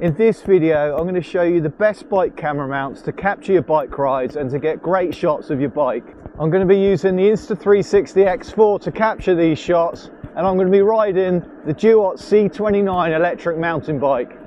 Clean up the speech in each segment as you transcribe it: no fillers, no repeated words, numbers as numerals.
In this video, I'm going to show you the best bike camera mounts to capture your bike rides and to get great shots of your bike. I'm going to be using the Insta360 X4 to capture these shots, and I'm going to be riding the Duotts C29 electric mountain bike.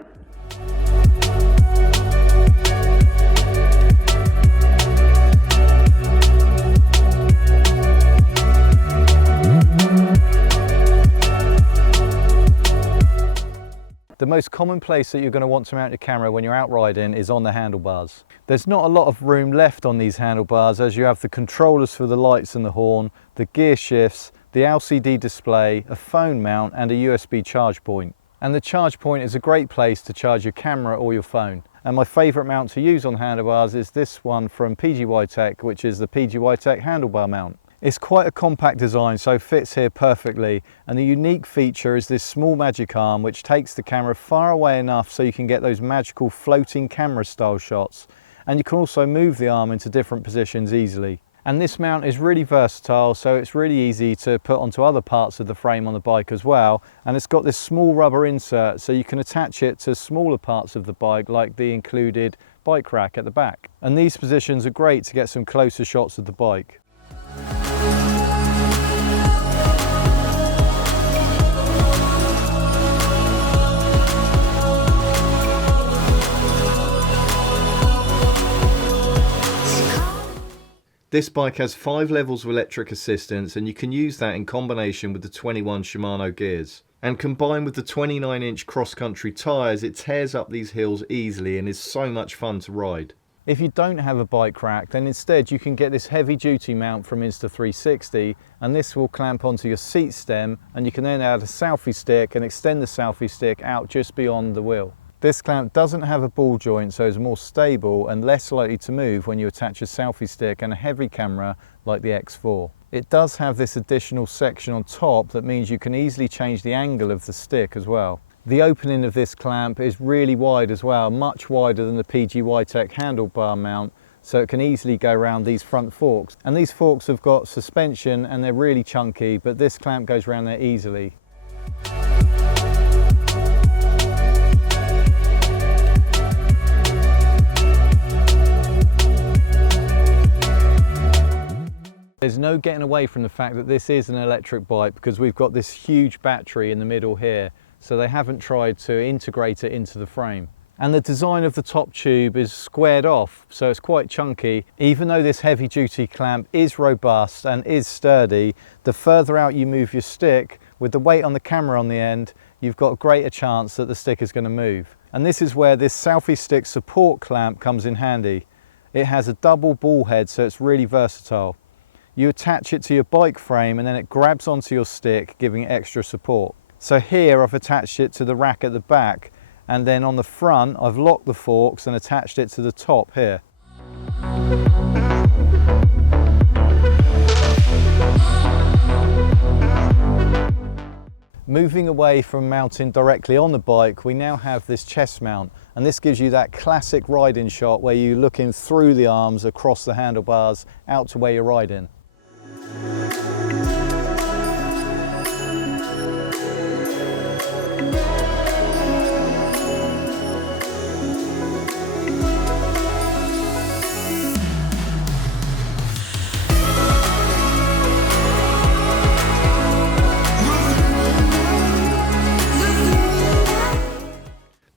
The most common place that you're going to want to mount your camera when you're out riding is on the handlebars. There's not a lot of room left on these handlebars, as you have the controllers for the lights and the horn, the gear shifts, the LCD display, a phone mount and a USB charge point. And the charge point is a great place to charge your camera or your phone. And my favourite mount to use on handlebars is this one from PGY-Tech, which is the PGY-Tech handlebar mount. It's quite a compact design, so fits here perfectly, and the unique feature is this small magic arm which takes the camera far away enough so you can get those magical floating camera style shots, and you can also move the arm into different positions easily. And this mount is really versatile, so it's really easy to put onto other parts of the frame on the bike as well, and it's got this small rubber insert so you can attach it to smaller parts of the bike like the included bike rack at the back. And these positions are great to get some closer shots of the bike. This bike has 5 levels of electric assistance, and you can use that in combination with the 21 Shimano gears. And combined with the 29-inch cross-country tyres, it tears up these hills easily and is so much fun to ride. If you don't have a bike rack, then instead you can get this heavy-duty mount from Insta360, and this will clamp onto your seat stem, and you can then add a selfie stick and extend the selfie stick out just beyond the wheel. This clamp doesn't have a ball joint, so it's more stable and less likely to move when you attach a selfie stick and a heavy camera like the X4. It does have this additional section on top that means you can easily change the angle of the stick as well. The opening of this clamp is really wide as well, much wider than the PGY-Tech handlebar mount, so it can easily go around these front forks. And these forks have got suspension and they're really chunky, but this clamp goes around there easily. There's no getting away from the fact that this is an electric bike because we've got this huge battery in the middle here, so they haven't tried to integrate it into the frame. And the design of the top tube is squared off, so it's quite chunky. Even though this heavy duty clamp is robust and is sturdy, the further out you move your stick, with the weight on the camera on the end, you've got a greater chance that the stick is going to move. And this is where this selfie stick support clamp comes in handy. It has a double ball head, so it's really versatile. You attach it to your bike frame and then it grabs onto your stick, giving it extra support. So here I've attached it to the rack at the back, and then on the front I've locked the forks and attached it to the top here. Moving away from mounting directly on the bike, we now have this chest mount, and this gives you that classic riding shot where you're looking through the arms across the handlebars out to where you're riding.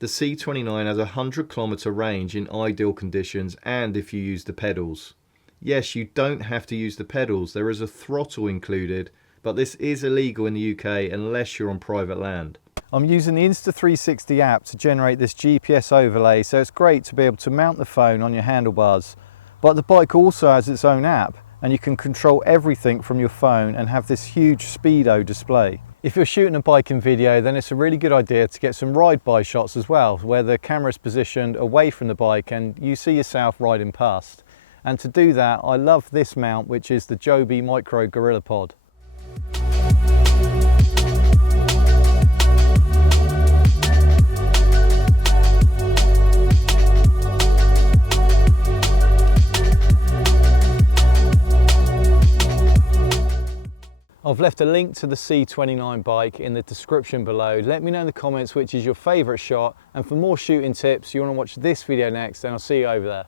The C29 has a 100-kilometre range in ideal conditions and if you use the pedals. Yes, you don't have to use the pedals, there is a throttle included, but this is illegal in the UK unless you're on private land. I'm using the Insta360 app to generate this GPS overlay, so it's great to be able to mount the phone on your handlebars. But the bike also has its own app, and you can control everything from your phone and have this huge speedo display. If you're shooting a biking video, then it's a really good idea to get some ride-by shots as well, where the camera is positioned away from the bike and you see yourself riding past. And to do that, I love this mount, which is the Joby Micro Gorilla Pod. I've I've left a link to the C29 bike in the description below. Let me know in the comments which is your favourite shot, and for more shooting tips you want to watch this video next, and I'll see you over there.